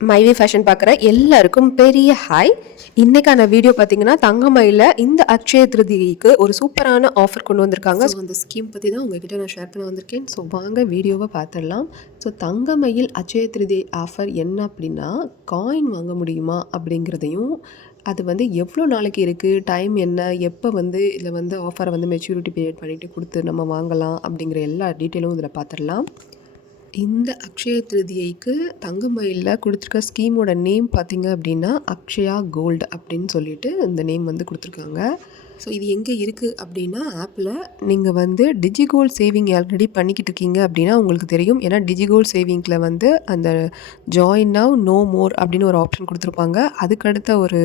மைவி ஃபேஷன் பார்க்குற எல்லாருக்கும் பெரிய ஹாய். இன்னைக்கான வீடியோ பார்த்தீங்கன்னா தங்கமயில இந்த அக்ஷய திருதிக்கு ஒரு சூப்பரான ஆஃபர் கொண்டு வந்திருக்காங்க. ஸோ அந்த ஸ்கீம் பற்றி தான் உங்ககிட்ட நான் ஷேர் பண்ண வந்திருக்கேன். ஸோ வாங்க வீடியோவை பார்த்துடலாம். ஸோ தங்கமயில் அக்ஷய திருதி ஆஃபர் என்ன அப்படின்னா, காயின் வாங்க முடியுமா அப்படிங்கிறதையும், அது வந்து எவ்வளோ நாளைக்கு இருக்குது, டைம் என்ன, எப்போ வந்து இதில் வந்து ஆஃபரை வந்து மெச்சூரிட்டி பீரியட் பண்ணிவிட்டு கொடுத்து நம்ம வாங்கலாம் அப்படிங்கிற எல்லா டீட்டெயிலும் இதில் பார்த்துடலாம். இந்த அக்ஷய திருதியைக்கு தங்கமயிலில் கொடுத்துருக்க ஸ்கீமோட நேம் பார்த்திங்க அப்படின்னா அக்ஷயா கோல்டு அப்படின்னு சொல்லிட்டு இந்த நேம் வந்து கொடுத்துருக்காங்க. ஸோ இது எங்கே இருக்குது அப்படின்னா, ஆப்பில் நீங்கள் வந்து டிஜிகோல்ட் சேவிங் ஆல்ரெடி பண்ணிக்கிட்டு இருக்கீங்க அப்படின்னா உங்களுக்கு தெரியும். ஏன்னா டிஜிகோல்ட் சேவிங்கில் வந்து அந்த ஜாயின் நவ் நோ மோர் அப்படின்னு ஒரு ஆப்ஷன் கொடுத்துருப்பாங்க. அதுக்கடுத்த ஒரு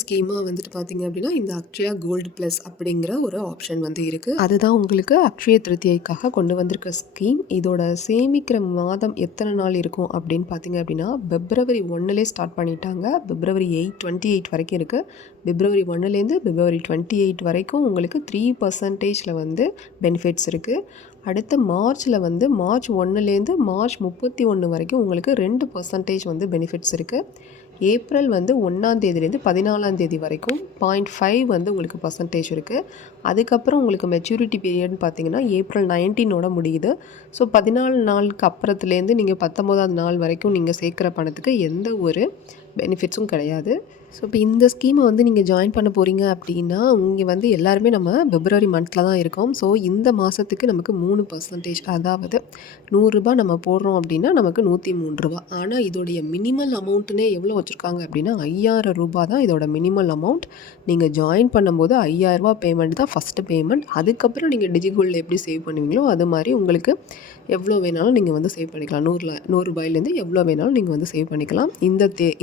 ஸ்கீமாக வந்துட்டு பார்த்தீங்க அப்படின்னா இந்த அக்ஷயா கோல்டு ப்ளஸ் அப்படிங்கிற ஒரு ஆப்ஷன் வந்து இருக்குது. அதுதான் உங்களுக்கு அக்ஷய திருத்தியைக்காக கொண்டு வந்திருக்க ஸ்கீம். இதோட சேமிக்கிற மாதம் எத்தனை நாள் இருக்கும் அப்படின்னு பார்த்தீங்க அப்படின்னா, பிப்ரவரி 1லே ஸ்டார்ட் பண்ணிட்டாங்க. பிப்ரவரி 28 வரைக்கும் இருக்குது. பிப்ரவரி 1லேருந்து பிப்ரவரி 28 வரைக்கும் உங்களுக்கு 3% வந்து பெனிஃபிட்ஸ் இருக்குது. அடுத்து மார்ச்சில் வந்து மார்ச் 1லேருந்து மார்ச் 31 வரைக்கும் உங்களுக்கு 2% வந்து பெனிஃபிட்ஸ் இருக்குது. ஏப்ரல் வந்து 1ஆம் தேதியிலேருந்து 14ஆம் தேதி வரைக்கும் 0.5 வந்து உங்களுக்கு பர்சன்டேஜ் இருக்குது. அதுக்கப்புறம் உங்களுக்கு மெச்சூரிட்டி பீரியட்னு பார்த்தீங்கன்னா ஏப்ரல் 19ஓட முடியுது. ஸோ 14 நாளுக்கு அப்புறத்துலேருந்து நீங்கள் 19ஆவது நாள் வரைக்கும் நீங்கள் சேர்க்குற பணத்துக்கு எந்த ஒரு பெனிஃபிட்ஸும் கிடையாது. ஸோ இப்போ இந்த ஸ்கீமை வந்து நீங்கள் ஜாயின் பண்ண போகிறீங்க அப்படின்னா, இங்கே வந்து எல்லாருமே நம்ம பிப்ரவரி மந்தில் தான் இருக்கோம். ஸோ இந்த மாதத்துக்கு நமக்கு 3%, அதாவது ₹100 நம்ம போடுறோம் அப்படின்னா நமக்கு ₹103. ஆனால் இதோடைய மினிமல் அமௌண்ட்டுனே எவ்வளோ வச்சுருக்காங்க அப்படின்னா ₹5000 தான் இதோட மினிமல் அமௌண்ட். நீங்கள் ஜாயின் பண்ணும்போது ₹5000 பேமெண்ட் தான் ஃபஸ்ட்டு பேமெண்ட். அதுக்கப்புறம் நீங்கள் டிஜிகோல்டில் எப்படி சேவ் பண்ணுவீங்களோ அது மாதிரி உங்களுக்கு எவ்வளோ வேணாலும் நீங்கள் வந்து சேவ் பண்ணிக்கலாம். ₹100 எவ்வளோ வேணாலும் நீங்கள் வந்து சேவ் பண்ணிக்கலாம்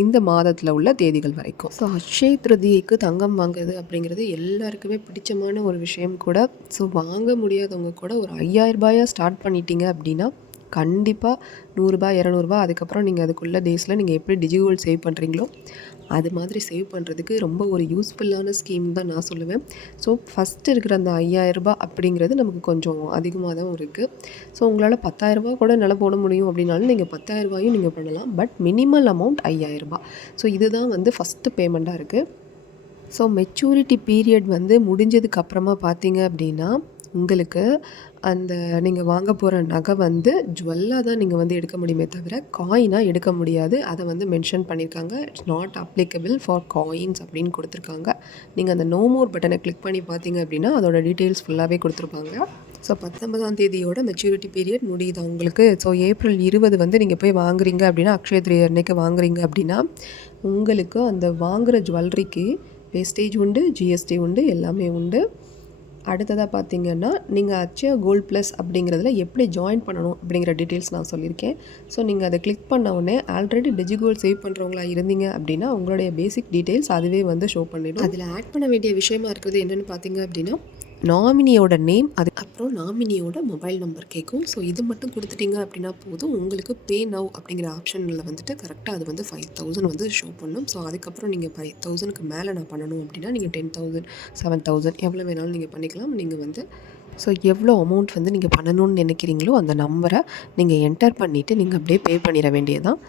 இந்த மாதத்தில் உள்ள தேதிகள் வரைக்கும். ஸோ அக்ஷய திருதியைக்கு தங்கம் வாங்குறது அப்படிங்கிறது எல்லாருக்குமே பிடிச்சமான ஒரு விஷயம் கூட. ஸோ வாங்க முடியாதவங்க கூட ஒரு ₹5000 ஸ்டார்ட் பண்ணிட்டீங்க அப்படின்னா கண்டிப்பாக ₹100 ₹200 அதுக்கப்புறம் நீங்கள் அதுக்குள்ள டேஸில் நீங்கள் எப்படி டிஜிகோல்ட் சேவ் பண்ணுறீங்களோ அது மாதிரி சேவ் பண்ணுறதுக்கு ரொம்ப ஒரு யூஸ்ஃபுல்லான ஸ்கீம் தான் நான் சொல்லுவேன். ஸோ ஃபஸ்ட்டு இருக்கிற அந்த ₹5000 அப்படிங்கிறது நமக்கு கொஞ்சம் அதிகமாக தான் இருக்குது. ஸோ உங்களால் ₹10,000 கூட என்னால் போட முடியும் அப்படின்னாலும் நீங்கள் ₹10,000 நீங்கள் பண்ணலாம். But minimal amount ₹5000. ஸோ இதுதான் வந்து ஃபஸ்ட்டு பேமெண்ட்டாக இருக்குது. ஸோ மெச்சூரிட்டி பீரியட் வந்து முடிஞ்சதுக்கப்புறமா பார்த்தீங்க அப்படின்னா உங்களுக்கு அந்த நீங்கள் வாங்க போகிற நகை வந்து ஜுவல்லாக தான் நீங்கள் வந்து எடுக்க முடியுமே தவிர காயினாக எடுக்க முடியாது. அதை வந்து மென்ஷன் பண்ணியிருக்காங்க. It's not applicable for coins அப்படின்னு கொடுத்துருக்காங்க. நீங்கள் அந்த நோ மோர் பட்டனை கிளிக் பண்ணி பார்த்தீங்க அப்படின்னா அதோட டீட்டெயில்ஸ் ஃபுல்லாகவே கொடுத்துருப்பாங்க. ஸோ 19ஆம் தேதியோட மெச்சூரிட்டி பீரியட் முடியுது உங்களுக்கு. ஸோ ஏப்ரல் 20 வந்து நீங்கள் போய் வாங்குறீங்க அப்படின்னா அக்ஷய திருதியை அன்னைக்கு வாங்குறீங்க அப்படின்னா உங்களுக்கு அந்த வாங்குகிற ஜுவல்லரிக்கு வேஸ்டேஜ் உண்டு, ஜிஎஸ்டி உண்டு, எல்லாமே உண்டு. அடுத்ததாக பார்த்தீங்கன்னா நீங்கள் அக்ஷயா கோல்ட் ப்ளஸ் அப்படிங்கிறதுல எப்படி ஜாயின் பண்ணணும் அப்படிங்கிற டீட்டெயில்ஸ் நான் சொல்லியிருக்கேன். ஸோ நீங்கள் அதை கிளிக் பண்ண உடனே ஆல்ரெடி டிஜிகோல்ட் சேவ் பண்ணுறவங்களா இருந்தீங்க அப்படின்னா உங்களுடைய பேசிக் டீட்டெயில்ஸ் அதுவே வந்து ஷோ பண்ணிடும். அதில் ஆட் பண்ண வேண்டிய விஷயமா இருக்கிறது என்னென்னு பார்த்தீங்க அப்படின்னா நாமினியோட நேம், அதுக்கப்புறம் நாமினியோட மொபைல் நம்பர் கேட்கும். ஸோ இது மட்டும் கொடுத்துட்டிங்க அப்படின்னா போதும். உங்களுக்கு பே நவ் அப்படிங்கிற ஆப்ஷனில் வந்துட்டு கரெக்டாக அது வந்து 5000 வந்து ஷோ பண்ணும். ஸோ அதுக்கப்புறம் நீங்கள் 5000க்கு மேலே நான் பண்ணணும் அப்படின்னா நீங்கள் 10,000 7,000 எவ்வளோ வேணாலும் நீங்கள் பண்ணிக்கலாம். நீங்கள் வந்து ஸோ எவ்வளோ அமௌண்ட் வந்து நீங்கள் பண்ணணும்னு நினைக்கிறீங்களோ அந்த நம்பரை நீங்கள் என்டர் பண்ணிவிட்டு நீங்கள் அப்படியே பே பண்ணிட வேண்டியதான்.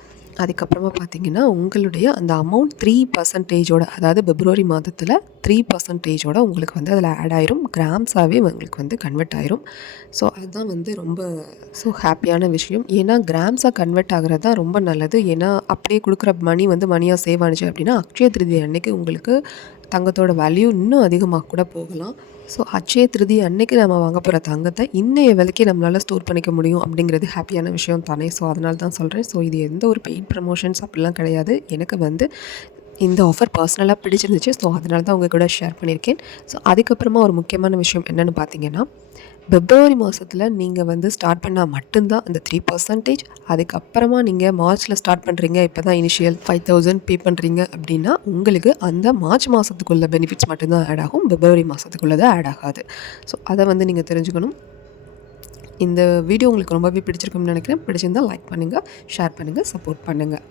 அதுக்கப்புறமா பார்த்தீங்கன்னா உங்களுடைய அந்த அமௌண்ட் 3%ஓட, அதாவது பிப்ரவரி மாதத்தில் 3%ஓட உங்களுக்கு வந்து அதில் ஆட் ஆயிரும். கிராம்ஸாகவே உங்களுக்கு வந்து கன்வெர்ட் ஆயிரும். ஸோ அதுதான் வந்து ரொம்ப ஹாப்பியான விஷயம். ஏன்னா கிராம்ஸாக கன்வெர்ட் ஆகிறது தான் ரொம்ப நல்லது. ஏன்னா அப்படியே கொடுக்குற மணி வந்து மணியாக சேவ் ஆனிச்சு அப்படின்னா அக்ஷய திருதி அன்னைக்கு உங்களுக்கு தங்கத்தோட வேல்யூ இன்னும் அதிகமாக கூட போகலாம். ஸோ அக்ஷய திருதி அன்னைக்கு நம்ம வாங்க போகிற தங்கத்தை இன்னைய விலைக்கு நம்மளால் ஸ்டோர் பண்ணிக்க முடியும் அப்படிங்கிறது ஹாப்பியான விஷயம் தானே. ஸோ அதனால தான் சொல்கிறேன். ஸோ இது எந்த ஒரு பெய்ட் ப்ரமோஷன்ஸ் அப்படிலாம் கிடையாது. எனக்கு வந்து இந்த ஆஃபர் பர்சனலாக பிடிச்சிருந்துச்சு. ஸோ அதனால தான் உங்கள் கூட ஷேர் பண்ணியிருக்கேன். ஸோ அதுக்கப்புறமா ஒரு முக்கியமான விஷயம் என்னென்னு பார்த்தீங்கன்னா, பிப்ரவரி மாதத்தில் நீங்கள் வந்து ஸ்டார்ட் பண்ணால் மட்டும்தான் அந்த 3%. அதுக்கப்புறமா நீங்கள் மார்ச்சில் ஸ்டார்ட் பண்ணுறீங்க, இப்போ தான் இனிஷியல் 5000 பே பண்ணுறீங்க அப்படின்னா உங்களுக்கு அந்த மார்ச் மாதத்துக்குள்ள பெனிஃபிட்ஸ் மட்டும்தான் ஆட் ஆகும். பிப்ரவரி மாதத்துக்குள்ளது ஆட் ஆகாது. ஸோ அதை வந்து நீங்கள் தெரிஞ்சுக்கணும். இந்த வீடியோ உங்களுக்கு ரொம்பவே பிடிச்சிருக்கும்னு நினைக்கிறேன். பிடிச்சிருந்தால் லைக் பண்ணுங்கள், ஷேர் பண்ணுங்கள், சப்போர்ட் பண்ணுங்கள்.